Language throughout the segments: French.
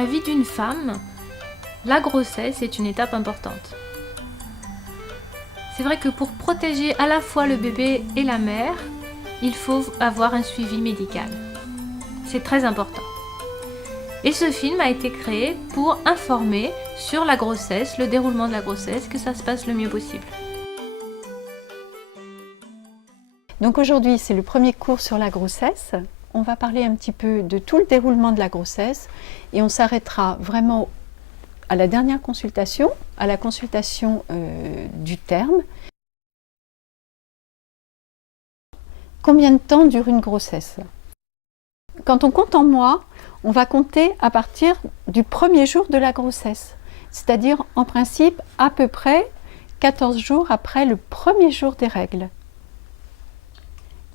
la vie d'une femme, la grossesse est une étape importante. C'est vrai que pour protéger à la fois le bébé et la mère, il faut avoir un suivi médical. C'est très important. Et ce film a été créé pour informer sur la grossesse, le déroulement de la grossesse, que ça se passe le mieux possible. Donc aujourd'hui, c'est le premier cours sur la grossesse. On va parler un petit peu de tout le déroulement de la grossesse et on s'arrêtera vraiment à la dernière consultation, à la consultation du terme. Combien de temps dure une grossesse? Quand on compte en mois, on va compter à partir du premier jour de la grossesse, c'est-à-dire en principe à peu près 14 jours après le premier jour des règles.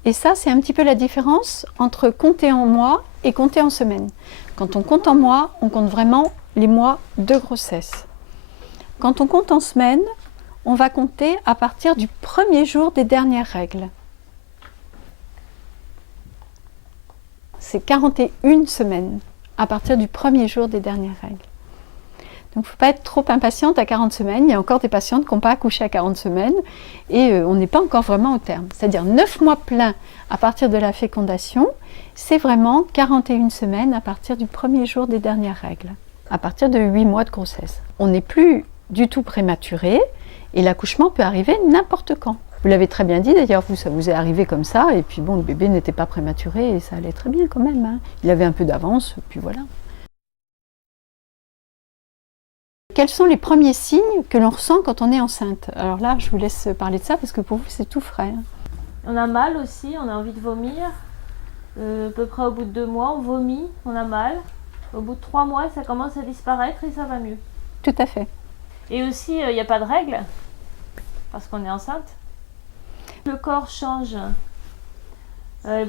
Et ça, c'est un petit peu la différence entre compter en mois et compter en semaines. Quand on compte en mois, on compte vraiment les mois de grossesse. Quand on compte en semaines, on va compter à partir du premier jour des dernières règles. C'est 41 semaines à partir du premier jour des dernières règles. Donc il ne faut pas être trop impatiente à 40 semaines. Il y a encore des patientes qui n'ont pas accouché à 40 semaines et on n'est pas encore vraiment au terme. C'est-à-dire 9 mois pleins à partir de la fécondation, c'est vraiment 41 semaines à partir du premier jour des dernières règles, à partir de 8 mois de grossesse. On n'est plus du tout prématuré et l'accouchement peut arriver n'importe quand. Vous l'avez très bien dit d'ailleurs, ça vous est arrivé comme ça et puis bon, le bébé n'était pas prématuré et ça allait très bien quand même, hein. Il avait un peu d'avance, puis voilà. Quels sont les premiers signes que l'on ressent quand on est enceinte? Alors là, je vous laisse parler de ça parce que pour vous, c'est tout frais. On a mal aussi, on a envie de vomir. À peu près au bout de 2 mois, on vomit, on a mal. Au bout de 3 mois, ça commence à disparaître et ça va mieux. Tout à fait. Et aussi, il n'y a pas de règles, parce qu'on est enceinte. Le corps change.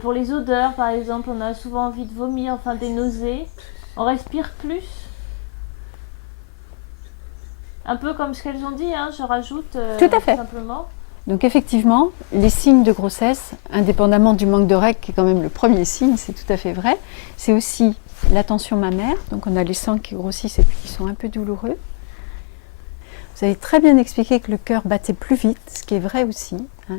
Pour les odeurs, par exemple, on a souvent envie de vomir, enfin des nausées. On respire plus. Un peu comme ce qu'elles ont dit, hein, je rajoute tout à fait. Simplement. Donc effectivement, les signes de grossesse, indépendamment du manque de règles, qui est quand même le premier signe, c'est tout à fait vrai, c'est aussi la tension mammaire. Donc on a les seins qui grossissent et puis qui sont un peu douloureux. Vous avez très bien expliqué que le cœur battait plus vite, ce qui est vrai aussi, hein.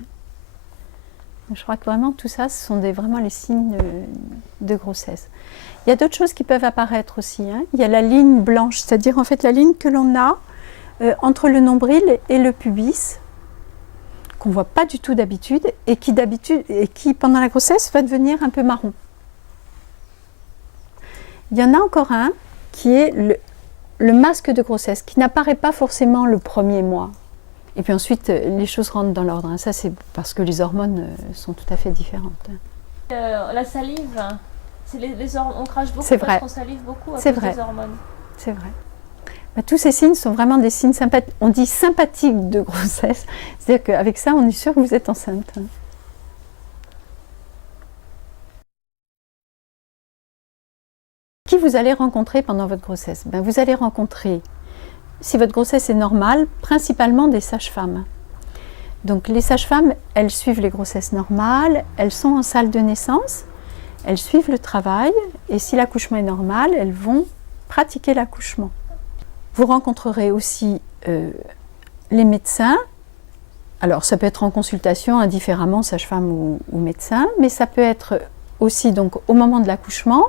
Je crois que vraiment tout ça, ce sont vraiment les signes de grossesse. Il y a d'autres choses qui peuvent apparaître aussi, hein. Il y a la ligne blanche, c'est-à-dire en fait la ligne que l'on a entre le nombril et le pubis, qu'on ne voit pas du tout d'habitude et qui pendant la grossesse va devenir un peu marron. Il y en a encore un qui est le masque de grossesse, qui n'apparaît pas forcément le premier mois. Et puis ensuite, les choses rentrent dans l'ordre, hein. Ça, c'est parce que les hormones sont tout à fait différentes. La salive, on crache beaucoup parce qu'on salive beaucoup à cause des hormones. C'est vrai. Tous ces signes sont vraiment des signes sympathiques. On dit sympathiques de grossesse. C'est-à-dire qu'avec ça, on est sûr que vous êtes enceinte. Qui vous allez rencontrer pendant votre grossesse? Vous allez rencontrer, si votre grossesse est normale, principalement des sages-femmes. Donc les sages-femmes, elles suivent les grossesses normales, elles sont en salle de naissance, elles suivent le travail, et si l'accouchement est normal, elles vont pratiquer l'accouchement. Vous rencontrerez aussi les médecins. Alors ça peut être en consultation, indifféremment, sage-femme ou médecin, mais ça peut être aussi donc, au moment de l'accouchement,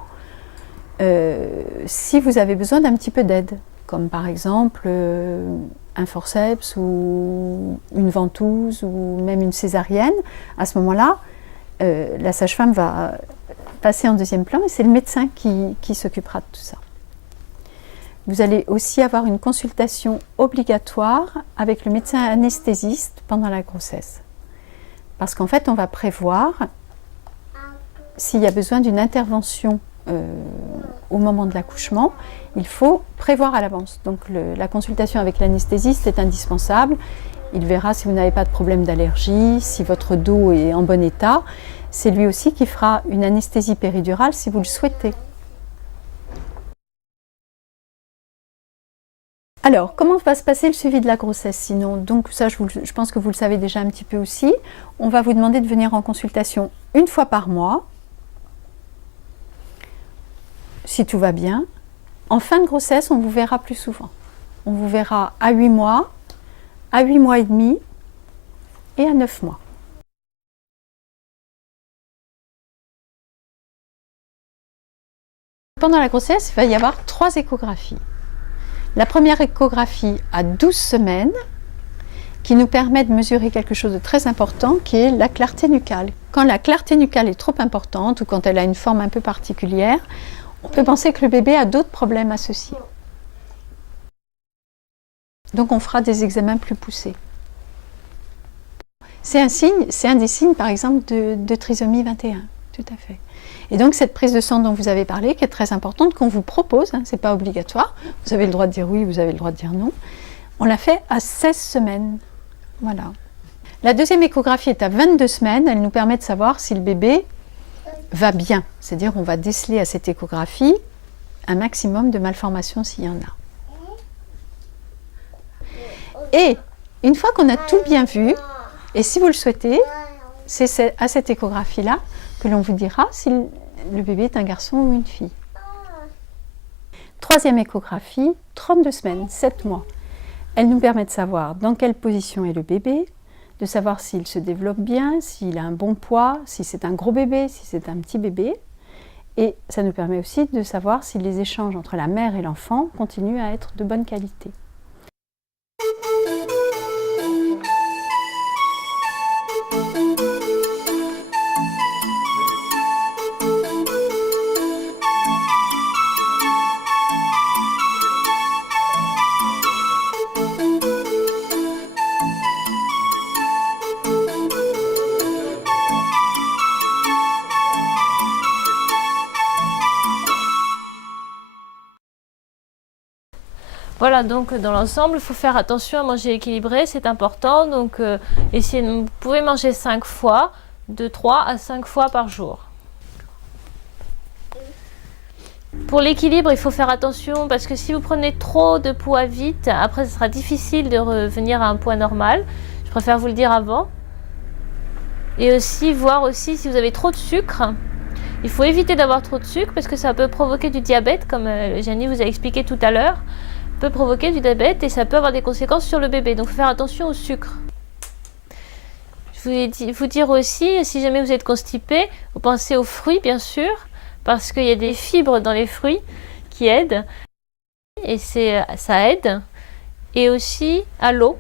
si vous avez besoin d'un petit peu d'aide, comme par exemple un forceps ou une ventouse ou même une césarienne. À ce moment-là, la sage-femme va passer en deuxième plan et c'est le médecin qui s'occupera de tout ça. Vous allez aussi avoir une consultation obligatoire avec le médecin anesthésiste pendant la grossesse. Parce qu'en fait, on va prévoir s'il y a besoin d'une intervention au moment de l'accouchement, il faut prévoir à l'avance. Donc la consultation avec l'anesthésiste est indispensable. Il verra si vous n'avez pas de problème d'allergie, si votre dos est en bon état. C'est lui aussi qui fera une anesthésie péridurale si vous le souhaitez. Alors, comment va se passer le suivi de la grossesse sinon? Donc ça, je pense que vous le savez déjà un petit peu aussi. On va vous demander de venir en consultation une fois par mois, si tout va bien. En fin de grossesse, on vous verra plus souvent. On vous verra à 8 mois, à 8 mois et demi et à 9 mois. Pendant la grossesse, il va y avoir 3 échographies. La première échographie à 12 semaines, qui nous permet de mesurer quelque chose de très important, qui est la clarté nucale. Quand la clarté nucale est trop importante ou quand elle a une forme un peu particulière, on peut penser que le bébé a d'autres problèmes associés. Donc on fera des examens plus poussés. C'est un des signes, par exemple, de trisomie 21, tout à fait. Et donc cette prise de sang dont vous avez parlé, qui est très importante, qu'on vous propose, ce n'est pas obligatoire, vous avez le droit de dire oui, vous avez le droit de dire non, on l'a fait à 16 semaines. Voilà. La deuxième échographie est à 22 semaines, elle nous permet de savoir si le bébé va bien. C'est-à-dire on va déceler à cette échographie un maximum de malformations s'il y en a. Et une fois qu'on a tout bien vu, et si vous le souhaitez, c'est à cette échographie-là que l'on vous dira si le bébé est un garçon ou une fille. Troisième échographie, 32 semaines, 7 mois. Elle nous permet de savoir dans quelle position est le bébé, de savoir s'il se développe bien, s'il a un bon poids, si c'est un gros bébé, si c'est un petit bébé. Et ça nous permet aussi de savoir si les échanges entre la mère et l'enfant continuent à être de bonne qualité. Voilà, donc dans l'ensemble, il faut faire attention à manger équilibré, c'est important. Donc, vous pouvez manger 5 fois, de 3 à 5 fois par jour. Pour l'équilibre, il faut faire attention parce que si vous prenez trop de poids vite, après, ce sera difficile de revenir à un poids normal. Je préfère vous le dire avant. Et aussi, voir aussi si vous avez trop de sucre. Il faut éviter d'avoir trop de sucre parce que ça peut provoquer du diabète, comme Jenny vous a expliqué tout à l'heure. Peut provoquer du diabète et ça peut avoir des conséquences sur le bébé. Donc, il faut faire attention au sucre. Je voulais vous dire aussi, si jamais vous êtes constipé, vous pensez aux fruits, bien sûr, parce qu'il y a des fibres dans les fruits qui aident. Et ça aide. Et aussi à l'eau.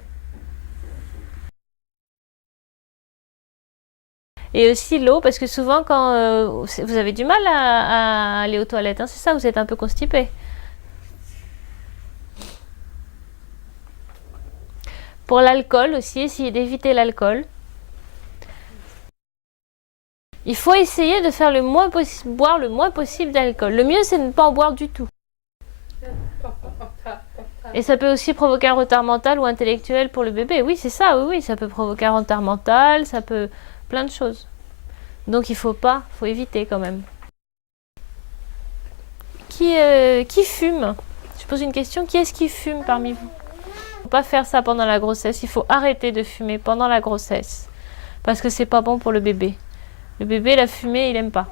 Et aussi l'eau, parce que souvent, quand vous avez du mal à aller aux toilettes, c'est ça, vous êtes un peu constipé. Pour l'alcool aussi, essayez d'éviter l'alcool. Il faut essayer de faire boire le moins possible d'alcool. Le mieux, c'est de ne pas en boire du tout. Et ça peut aussi provoquer un retard mental ou intellectuel pour le bébé. Oui, c'est ça, oui, ça peut provoquer un retard mental, ça peut... plein de choses. Donc il faut éviter quand même. Qui fume? Je pose une question, qui est-ce qui fume parmi vous? Il ne faut pas faire ça pendant la grossesse, il faut arrêter de fumer pendant la grossesse. Parce que c'est pas bon pour le bébé. Le bébé, la fumée, il n'aime pas.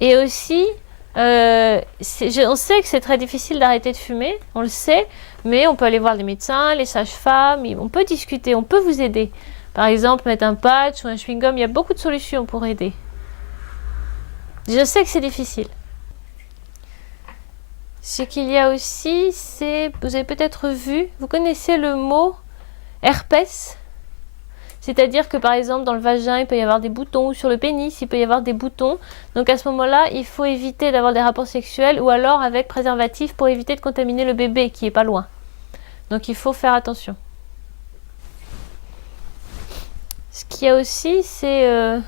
Et aussi, on sait que c'est très difficile d'arrêter de fumer, on le sait, mais on peut aller voir les médecins, les sages-femmes, on peut discuter, on peut vous aider. Par exemple, mettre un patch ou un chewing-gum, il y a beaucoup de solutions pour aider. Je sais que c'est difficile. Ce qu'il y a aussi, c'est, vous avez peut-être vu, vous connaissez le mot herpès? C'est-à-dire que par exemple dans le vagin il peut y avoir des boutons ou sur le pénis il peut y avoir des boutons. Donc à ce moment-là il faut éviter d'avoir des rapports sexuels ou alors avec préservatif pour éviter de contaminer le bébé qui est pas loin. Donc il faut faire attention. Ce qu'il y a aussi c'est...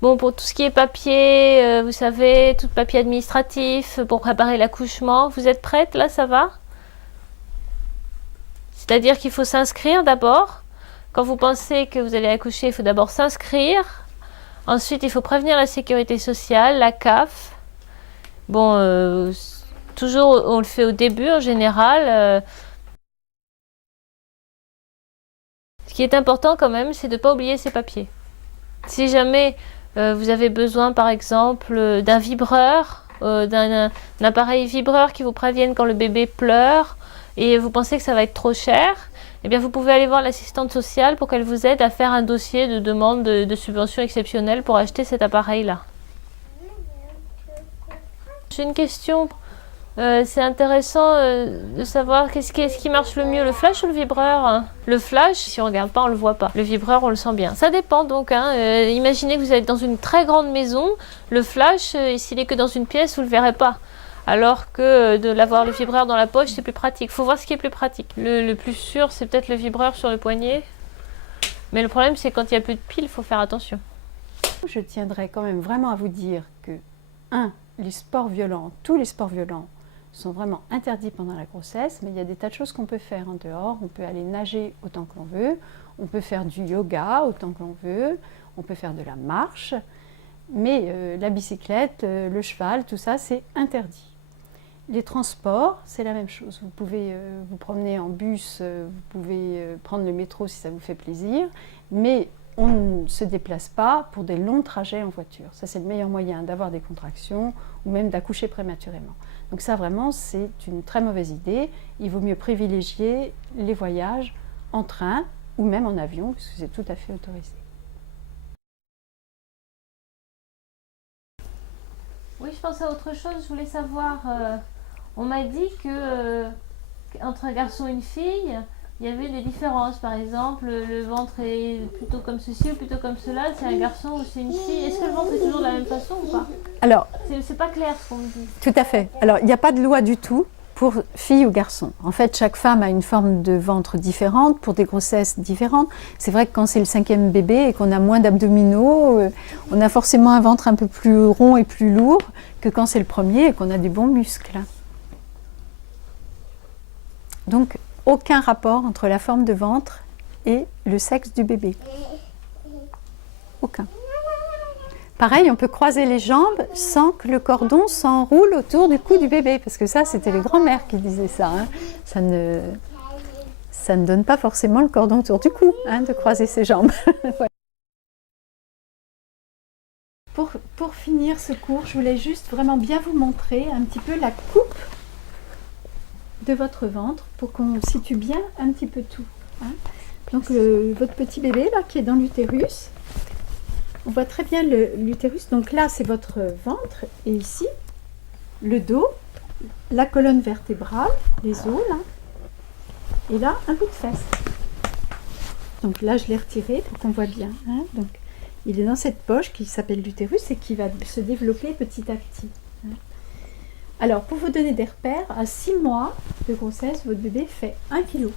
Bon, pour tout ce qui est papier, vous savez, tout papier administratif pour préparer l'accouchement, vous êtes prête là, ça va? C'est-à-dire qu'il faut s'inscrire d'abord. Quand vous pensez que vous allez accoucher, il faut d'abord s'inscrire. Ensuite, il faut prévenir la sécurité sociale, la CAF. Bon, toujours, on le fait au début en général. Ce qui est important quand même, c'est de ne pas oublier ces papiers. Si jamais vous avez besoin, par exemple, d'un vibreur d'un appareil vibreur qui vous prévienne quand le bébé pleure et vous pensez que ça va être trop cher, eh bien vous pouvez aller voir l'assistante sociale pour qu'elle vous aide à faire un dossier de demande de subvention exceptionnelle pour acheter cet appareil-là. J'ai une question. C'est intéressant de savoir qu'est-ce qui marche le mieux, le flash ou le vibreur, hein? Le flash, si on ne regarde pas, on ne le voit pas. Le vibreur, on le sent bien. Ça dépend donc. Hein. Imaginez que vous êtes dans une très grande maison. Le flash, s'il est que dans une pièce, vous ne le verrez pas. Alors que de l'avoir le vibreur dans la poche, c'est plus pratique. Il faut voir ce qui est plus pratique. Le plus sûr, c'est peut-être le vibreur sur le poignet. Mais le problème, c'est quand il n'y a plus de piles, il faut faire attention. Je tiendrais quand même vraiment à vous dire que, les sports violents, tous les sports violents, sont vraiment interdits pendant la grossesse, mais il y a des tas de choses qu'on peut faire en dehors. On peut aller nager autant que l'on veut, on peut faire du yoga autant que l'on veut, on peut faire de la marche, mais la bicyclette, le cheval, tout ça, c'est interdit. Les transports, c'est la même chose. Vous pouvez vous promener en bus, vous pouvez prendre le métro si ça vous fait plaisir, mais on ne se déplace pas pour des longs trajets en voiture. Ça, c'est le meilleur moyen d'avoir des contractions ou même d'accoucher prématurément. Donc ça, vraiment, c'est une très mauvaise idée. Il vaut mieux privilégier les voyages en train ou même en avion, puisque c'est tout à fait autorisé. Oui, je pense à autre chose. Je voulais savoir, on m'a dit que entre un garçon et une fille, il y avait des différences. Par exemple, le ventre est plutôt comme ceci ou plutôt comme cela. C'est un garçon ou c'est une fille. Est-ce que le ventre est toujours de la même façon ou pas? Alors, c'est pas clair ce qu'on me dit. Tout à fait. Alors, il n'y a pas de loi du tout pour fille ou garçon. En fait, chaque femme a une forme de ventre différente pour des grossesses différentes. C'est vrai que quand c'est le 5e bébé et qu'on a moins d'abdominaux, on a forcément un ventre un peu plus rond et plus lourd que quand c'est le premier et qu'on a des bons muscles. Donc, aucun rapport entre la forme de ventre et le sexe du bébé. Aucun. Pareil, on peut croiser les jambes sans que le cordon s'enroule autour du cou du bébé, parce que ça, c'était les grands-mères qui disaient ça. Hein. Ça ne donne pas forcément le cordon autour du cou, hein, de croiser ses jambes. Ouais. Pour finir ce cours, je voulais juste vraiment bien vous montrer un petit peu la coupe de votre ventre, pour qu'on situe bien un petit peu tout. Hein. Donc, votre petit bébé, là, qui est dans l'utérus, on voit très bien l'utérus. Donc là, c'est votre ventre. Et ici, le dos, la colonne vertébrale, les os, là. Et là, un bout de fesse. Donc là, je l'ai retiré pour qu'on voit bien. Hein. Donc, il est dans cette poche qui s'appelle l'utérus et qui va se développer petit à petit. Hein. Alors, pour vous donner des repères, à 6 mois de grossesse, votre bébé fait 1 kg.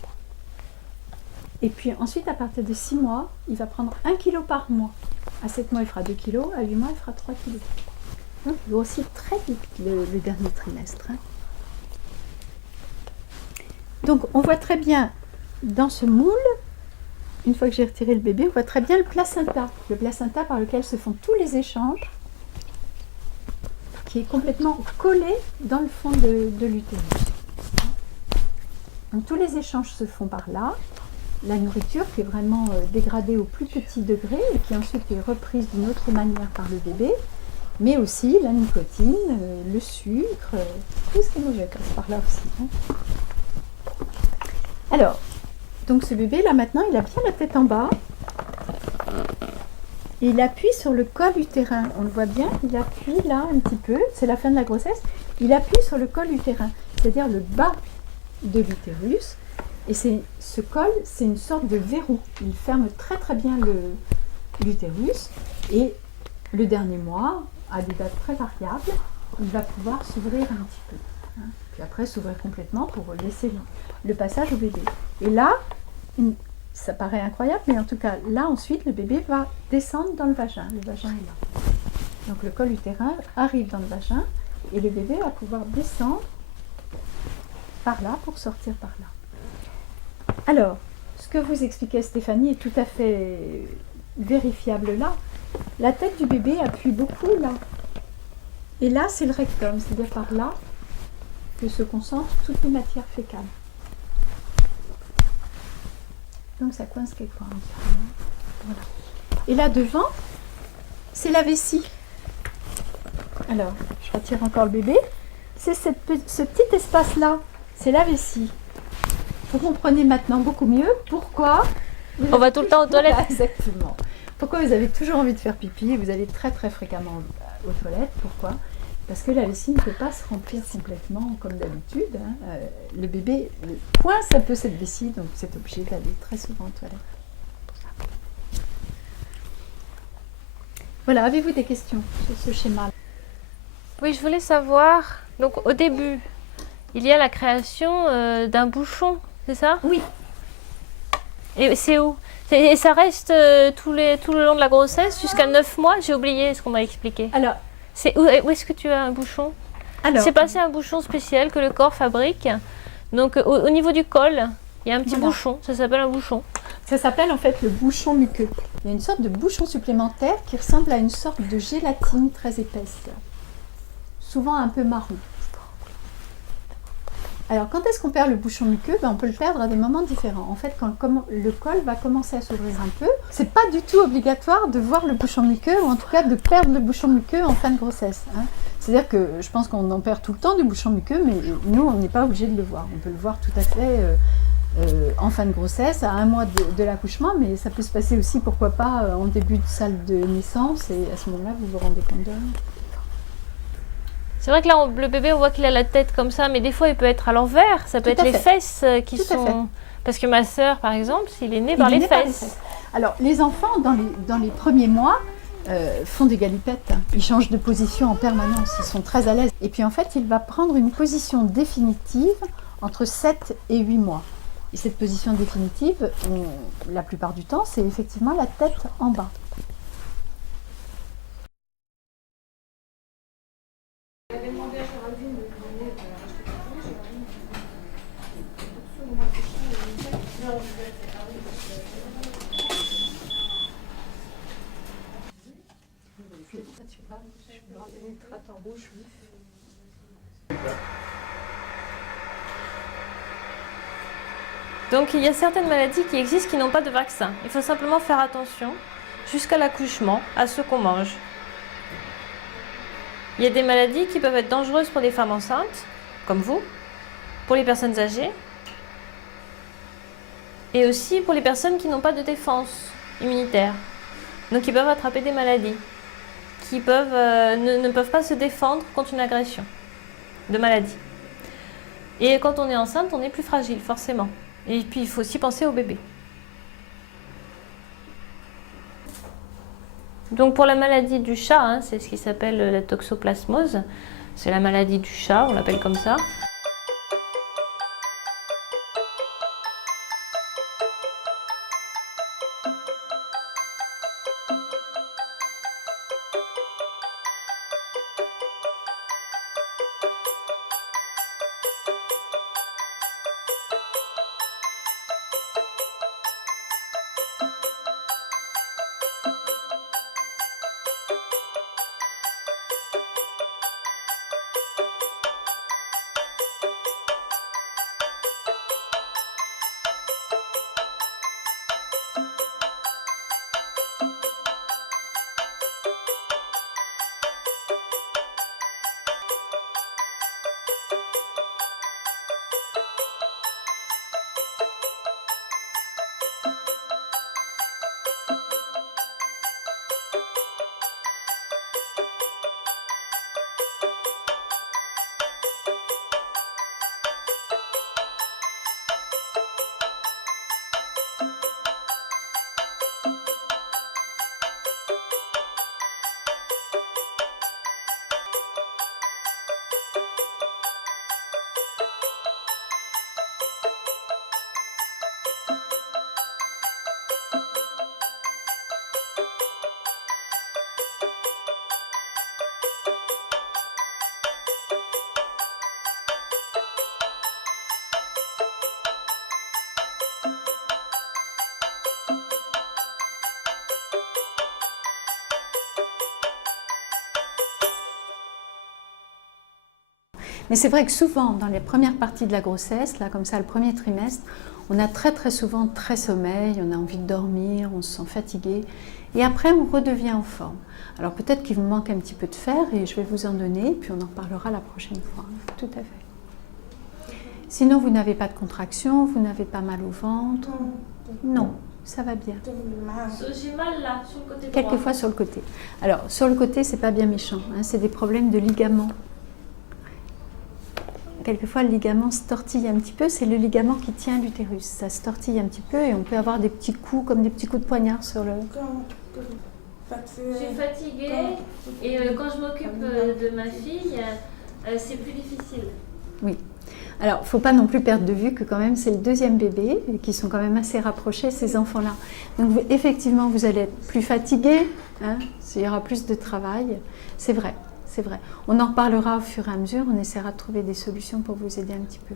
Et puis ensuite, à partir de 6 mois, il va prendre 1 kg par mois. À 7 mois, il fera 2 kg. À 8 mois, il fera 3 kg. Donc, il grossit très vite le dernier trimestre. Hein. Donc, on voit très bien dans ce moule, une fois que j'ai retiré le bébé, on voit très bien le placenta par lequel se font tous les échanges, qui est complètement collé dans le fond de l'utérus. Donc, tous les échanges se font par là. La nourriture qui est vraiment dégradée au plus petit degré et qui ensuite est reprise d'une autre manière par le bébé, mais aussi la nicotine, le sucre, tout ce qui est mauvais passe par là aussi. Hein. Alors, donc ce bébé là maintenant, il a bien la tête en bas. Et il appuie sur le col utérin. On le voit bien, il appuie là un petit peu, c'est la fin de la grossesse. Il appuie sur le col utérin, c'est-à-dire le bas de l'utérus. Et ce col, c'est une sorte de verrou. Il ferme très très bien l'utérus. Et le dernier mois, à des dates très variables, il va pouvoir s'ouvrir un petit peu. Hein. Puis après, s'ouvrir complètement pour laisser le passage au bébé. Et là, ça paraît incroyable, mais en tout cas, là ensuite, le bébé va descendre dans le vagin. Le vagin est là. Donc le col utérin arrive dans le vagin et le bébé va pouvoir descendre par là pour sortir par là. Alors, ce que vous expliquait Stéphanie est tout à fait vérifiable là. La tête du bébé appuie beaucoup là. Et là, c'est le rectum, c'est-à-dire par là que se concentrent toutes les matières fécales. Donc ça coince quelque part. Voilà. Et là devant, c'est la vessie. Alors, je retire encore le bébé. C'est ce petit espace-là, c'est la vessie. Vous comprenez maintenant beaucoup mieux pourquoi... On va tout le temps aux toilettes. Exactement. Pourquoi vous avez toujours envie de faire pipi et vous allez très très fréquemment aux toilettes. Pourquoi? Parce que la vessie ne peut pas se remplir complètement comme d'habitude. Hein. Le bébé coince un peu cette vessie, donc vous êtes obligé d'aller très souvent aux toilettes. Voilà, avez-vous des questions sur ce schéma? Oui, je voulais savoir, donc au début, il y a la création d'un bouchon, c'est ça? Oui. Et c'est où? Et ça reste tout le long de la grossesse jusqu'à 9 mois? J'ai oublié ce qu'on m'a expliqué. Alors, où est-ce que tu as un bouchon? C'est passé un bouchon spécial que le corps fabrique. Donc au niveau du col, il y a un petit bouchon, ça s'appelle un bouchon. Ça s'appelle en fait le bouchon muqueux. Il y a une sorte de bouchon supplémentaire qui ressemble à une sorte de gélatine très épaisse, souvent un peu marron. Alors quand est-ce qu'on perd le bouchon muqueux? On peut le perdre à des moments différents. En fait, quand le col va commencer à s'ouvrir un peu, c'est pas du tout obligatoire de voir le bouchon muqueux, ou en tout cas de perdre le bouchon muqueux en fin de grossesse. Hein. C'est-à-dire que je pense qu'on en perd tout le temps du bouchon muqueux, mais nous, on n'est pas obligé de le voir. On peut le voir tout à fait en fin de grossesse, à 1 mois de l'accouchement, mais ça peut se passer aussi, pourquoi pas, en début de salle de naissance, et à ce moment-là, vous vous rendez compte de rien. C'est vrai que là, le bébé, on voit qu'il a la tête comme ça, mais des fois, il peut être à l'envers. Ça peut être les fesses qui sont... Parce que ma sœur, par exemple, il est né par les fesses. Alors, les enfants, dans les premiers mois, font des galipettes. Ils changent de position en permanence. Ils sont très à l'aise. Et puis, en fait, il va prendre une position définitive entre 7 et 8 mois. Et cette position définitive, la plupart du temps, c'est effectivement la tête en bas. Donc il y a certaines maladies qui existent qui n'ont pas de vaccin. Il faut simplement faire attention jusqu'à l'accouchement à ce qu'on mange. Il y a des maladies qui peuvent être dangereuses pour les femmes enceintes, comme vous, pour les personnes âgées, et aussi pour les personnes qui n'ont pas de défense immunitaire. Donc ils peuvent attraper des maladies, qui ne peuvent pas se défendre contre une agression de maladie. Et quand on est enceinte, on est plus fragile, forcément. Et puis il faut aussi penser au bébé. Donc pour la maladie du chat, hein, c'est ce qui s'appelle la toxoplasmose. C'est la maladie du chat, on l'appelle comme ça. Mais c'est vrai que souvent, dans les premières parties de la grossesse, là comme ça, le premier trimestre, On a très souvent très sommeil, on a envie de dormir, on se sent fatigué. Et après, on redevient en forme. Alors peut-être qu'il vous manque un petit peu de fer et je vais vous en donner, puis on en reparlera la prochaine fois. Tout à fait. Sinon, vous n'avez pas de contraction, vous n'avez pas mal au ventre? Non, ça va bien. J'ai mal là, sur le côté droit. Quelquefois sur le côté. Alors, sur le côté, c'est pas bien méchant, hein, c'est des problèmes de ligaments. Quelquefois, le ligament se tortille un petit peu, c'est le ligament qui tient l'utérus. Ça se tortille un petit peu et on peut avoir des petits coups, comme des petits coups de poignard sur le... Je suis fatiguée et quand je m'occupe de ma fille, c'est plus difficile. Oui. Alors, il ne faut pas non plus perdre de vue que quand même c'est le deuxième bébé, et qui sont quand même assez rapprochés, ces enfants-là. Donc, effectivement, vous allez être plus fatigué, hein, il y aura plus de travail. C'est vrai, c'est vrai. On en reparlera au fur et à mesure, on essaiera de trouver des solutions pour vous aider un petit peu.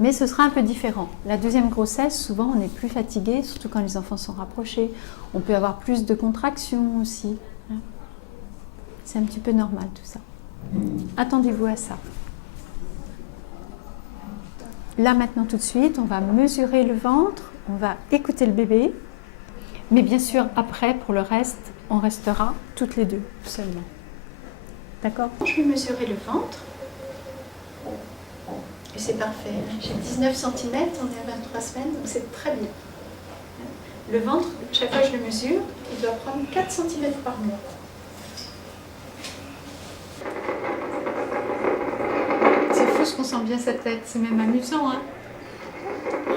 Mais ce sera un peu différent. La deuxième grossesse, souvent, on est plus fatigué, surtout quand les enfants sont rapprochés. On peut avoir plus de contractions aussi. Hein. C'est un petit peu normal tout ça. Attendez-vous à ça. Là, maintenant, tout de suite, on va mesurer le ventre, on va écouter le bébé. Mais bien sûr, après, pour le reste, on restera toutes les deux seulement. D'accord? Je vais mesurer le ventre. Et c'est parfait. J'ai 19 cm, on est à 23 semaines, donc c'est très bien. Le ventre, chaque fois que je le mesure, il doit prendre 4 cm par mois. C'est fou ce qu'on sent bien sa tête, c'est même amusant, hein?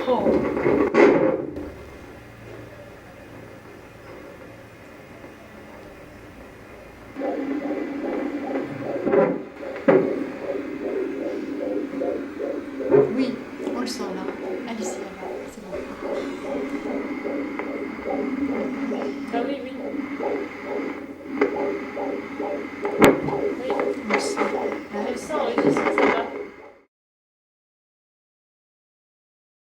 Oh. Oui, on le sent là. Allez-y, c'est bon. Ah oui, oui. On le sent. Je sens, oui, je sens que ça va.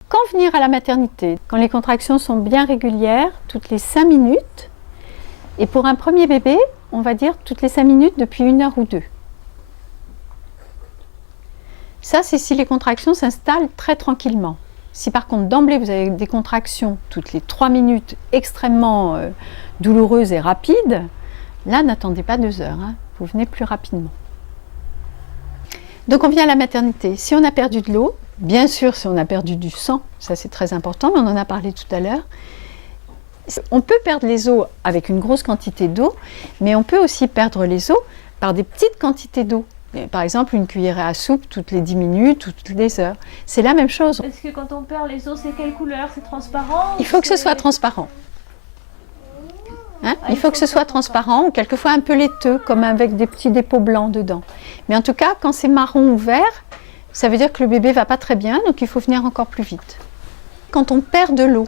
Quand venir à la maternité? Quand les contractions sont bien régulières, toutes les 5 minutes. Et pour un premier bébé, on va dire toutes les 5 minutes depuis 1 heure ou 2. Ça, c'est si les contractions s'installent très tranquillement. Si par contre, d'emblée, vous avez des contractions toutes les 3 minutes extrêmement douloureuses et rapides, là, n'attendez pas 2 heures, hein. Vous venez plus rapidement. Donc, on vient à la maternité. Si on a perdu de l'eau, bien sûr, si on a perdu du sang, ça c'est très important, mais on en a parlé tout à l'heure. On peut perdre les os avec une grosse quantité d'eau, mais on peut aussi perdre les os par des petites quantités d'eau. Par exemple, une cuillerée à soupe toutes les 10 minutes ou toutes les heures. C'est la même chose. Est-ce que quand on perd les os, c'est quelle couleur? C'est transparent? Il faut que ce soit transparent. Hein? Il faut que ce soit transparent ou quelquefois un peu laiteux, comme avec des petits dépôts blancs dedans. Mais en tout cas, quand c'est marron ou vert, ça veut dire que le bébé ne va pas très bien, donc il faut venir encore plus vite. Quand on perd de l'eau,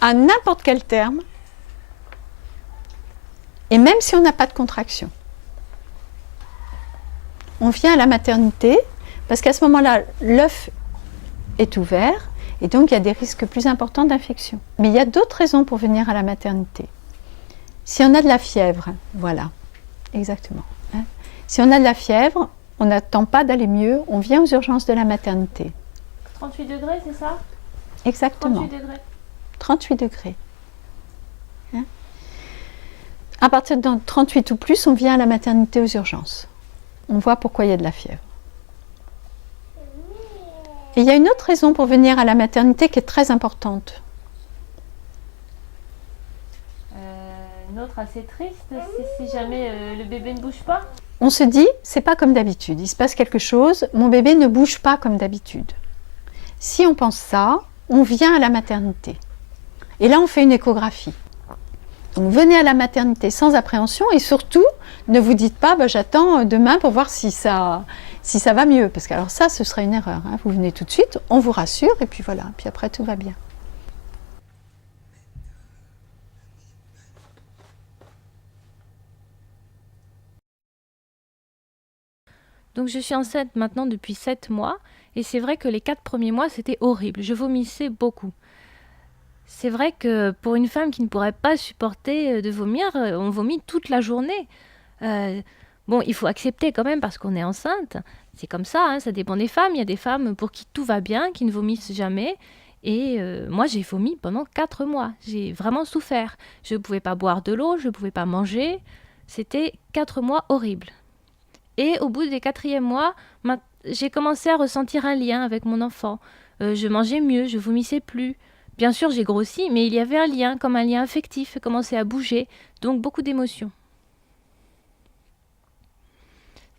à n'importe quel terme, et même si on n'a pas de contraction, on vient à la maternité, parce qu'à ce moment-là, l'œuf est ouvert, et donc il y a des risques plus importants d'infection. Mais il y a d'autres raisons pour venir à la maternité. Si on a de la fièvre, voilà, exactement. Hein. Si on a de la fièvre, on n'attend pas d'aller mieux, on vient aux urgences de la maternité. 38 degrés, c'est ça? Exactement. 38 degrés. 38 degrés. Hein. À partir de 38 ou plus, on vient à la maternité aux urgences. On voit pourquoi il y a de la fièvre. Et il y a une autre raison pour venir à la maternité qui est très importante. Une autre assez triste, c'est si jamais le bébé ne bouge pas. On se dit, c'est pas comme d'habitude, il se passe quelque chose, mon bébé ne bouge pas comme d'habitude. Si on pense ça, on vient à la maternité. Et là, on fait une échographie. Donc, venez à la maternité sans appréhension et surtout, ne vous dites pas, bah, j'attends demain pour voir si ça va mieux. Parce que alors ça, ce serait une erreur. Hein. Vous venez tout de suite, on vous rassure et puis voilà. Puis après, tout va bien. Donc je suis enceinte maintenant depuis 7 mois et c'est vrai que les 4 premiers mois c'était horrible, je vomissais beaucoup. C'est vrai que pour une femme qui ne pourrait pas supporter de vomir, on vomit toute la journée. Bon, il faut accepter quand même parce qu'on est enceinte. C'est comme ça, hein, ça dépend des femmes. Il y a des femmes pour qui tout va bien, qui ne vomissent jamais. Et moi, j'ai vomi pendant 4 mois. J'ai vraiment souffert. Je ne pouvais pas boire de l'eau, je ne pouvais pas manger. C'était 4 mois horribles. Et au bout des 4e mois, j'ai commencé à ressentir un lien avec mon enfant. Je mangeais mieux, je vomissais plus. Bien sûr, j'ai grossi, mais il y avait un lien, comme un lien affectif, je commençais à bouger, donc beaucoup d'émotions.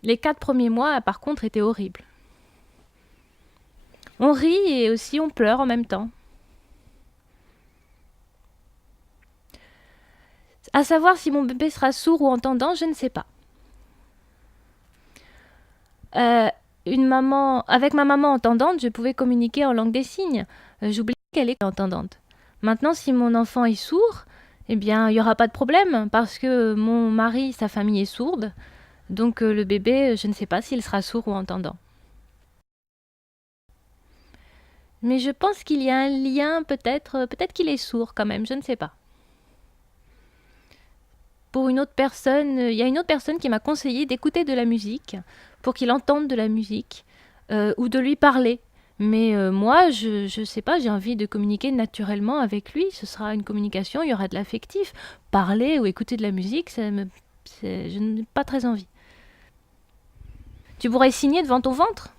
Les 4 premiers mois, par contre, étaient horribles. On rit et aussi on pleure en même temps. À savoir si mon bébé sera sourd ou entendant, je ne sais pas. Avec ma maman entendante, je pouvais communiquer en langue des signes. J'oubliais qu'elle est entendante. Maintenant, si mon enfant est sourd, eh bien, il n'y aura pas de problème parce que mon mari, sa famille est sourde. Donc le bébé, je ne sais pas s'il sera sourd ou entendant. Mais je pense qu'il y a un lien, peut-être qu'il est sourd quand même, je ne sais pas. Pour une autre personne, il y a une autre personne qui m'a conseillé d'écouter de la musique pour qu'il entende de la musique ou de lui parler. Mais moi, je sais pas, j'ai envie de communiquer naturellement avec lui. Ce sera une communication, il y aura de l'affectif. Parler ou écouter de la musique, je n'ai pas très envie. Tu pourrais signer devant ton ventre ?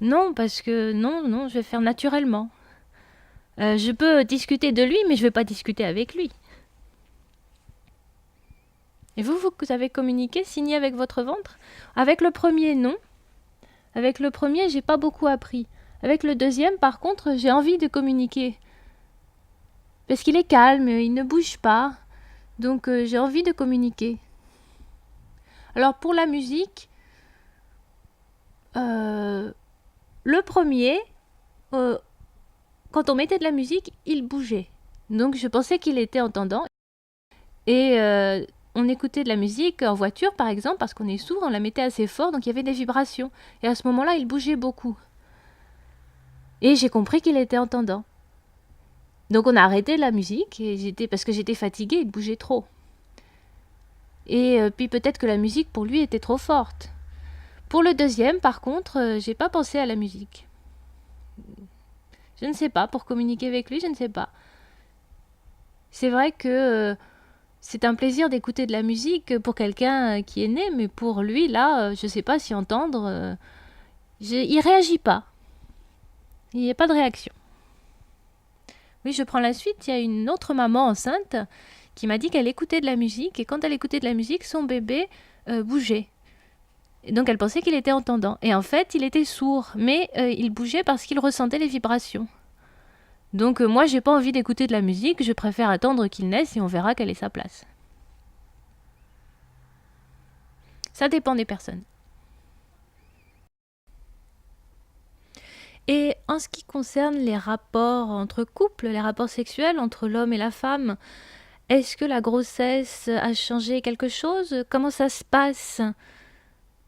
Non, parce que non, je vais faire naturellement. Je peux discuter de lui, mais je ne vais pas discuter avec lui. Et vous avez communiqué, signé avec votre ventre ? Avec le premier, non. Avec le premier, j'ai pas beaucoup appris. Avec le deuxième, par contre, j'ai envie de communiquer. Parce qu'il est calme, il ne bouge pas. Donc j'ai envie de communiquer. Alors pour la musique, le premier, quand on mettait de la musique, il bougeait. Donc je pensais qu'il était entendant. Et on écoutait de la musique en voiture, par exemple, parce qu'on est sourd, on la mettait assez fort, donc il y avait des vibrations. Et à ce moment-là, il bougeait beaucoup. Et j'ai compris qu'il était entendant. Donc on a arrêté la musique, parce que j'étais fatiguée, il bougeait trop. Et puis peut-être que la musique, pour lui, était trop forte. Pour le deuxième, par contre, j'ai pas pensé à la musique. Je ne sais pas, pour communiquer avec lui, je ne sais pas. C'est vrai que c'est un plaisir d'écouter de la musique pour quelqu'un qui est né, mais pour lui, là, je ne sais pas si entendre... il réagit pas. Il n'y a pas de réaction. Oui, je prends la suite. Il y a une autre maman enceinte qui m'a dit qu'elle écoutait de la musique, et quand elle écoutait de la musique, son bébé bougeait. Et donc elle pensait qu'il était entendant. Et en fait, il était sourd, mais il bougeait parce qu'il ressentait les vibrations. Donc moi, j'ai pas envie d'écouter de la musique, je préfère attendre qu'il naisse et on verra quelle est sa place. Ça dépend des personnes. Et en ce qui concerne les rapports entre couples, les rapports sexuels entre l'homme et la femme, est-ce que la grossesse a changé quelque chose ? Comment ça se passe ?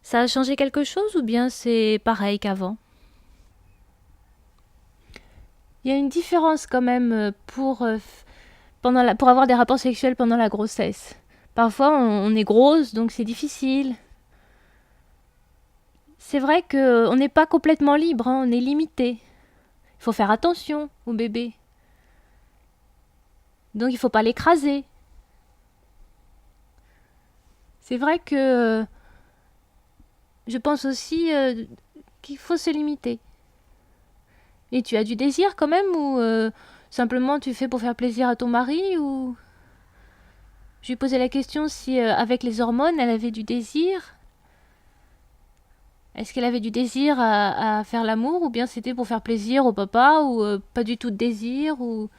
Ça a changé quelque chose ou bien c'est pareil qu'avant ? Il y a une différence quand même pour avoir des rapports sexuels pendant la grossesse. Parfois on est grosse, donc c'est difficile. C'est vrai qu'on n'est pas complètement libre, hein, on est limité. Il faut faire attention au bébé. Donc il ne faut pas l'écraser. C'est vrai que je pense aussi qu'il faut se limiter. Et tu as du désir quand même ou simplement tu fais pour faire plaisir à ton mari ou... Je lui posais la question si avec les hormones elle avait du désir. Est-ce qu'elle avait du désir à faire l'amour ou bien c'était pour faire plaisir au papa ou pas du tout de désir ou...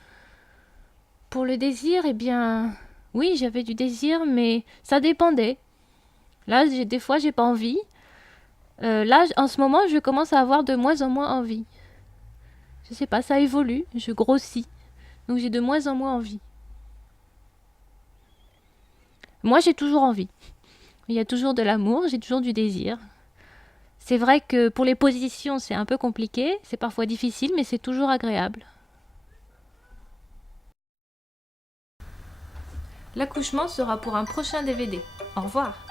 Pour le désir, eh bien, oui, j'avais du désir, mais ça dépendait. Là, des fois, j'ai pas envie. Là, en ce moment, je commence à avoir de moins en moins envie. Je sais pas, ça évolue, je grossis. Donc j'ai de moins en moins envie. Moi, j'ai toujours envie. Il y a toujours de l'amour, j'ai toujours du désir. C'est vrai que pour les positions, c'est un peu compliqué, c'est parfois difficile, mais c'est toujours agréable. L'accouchement sera pour un prochain DVD. Au revoir.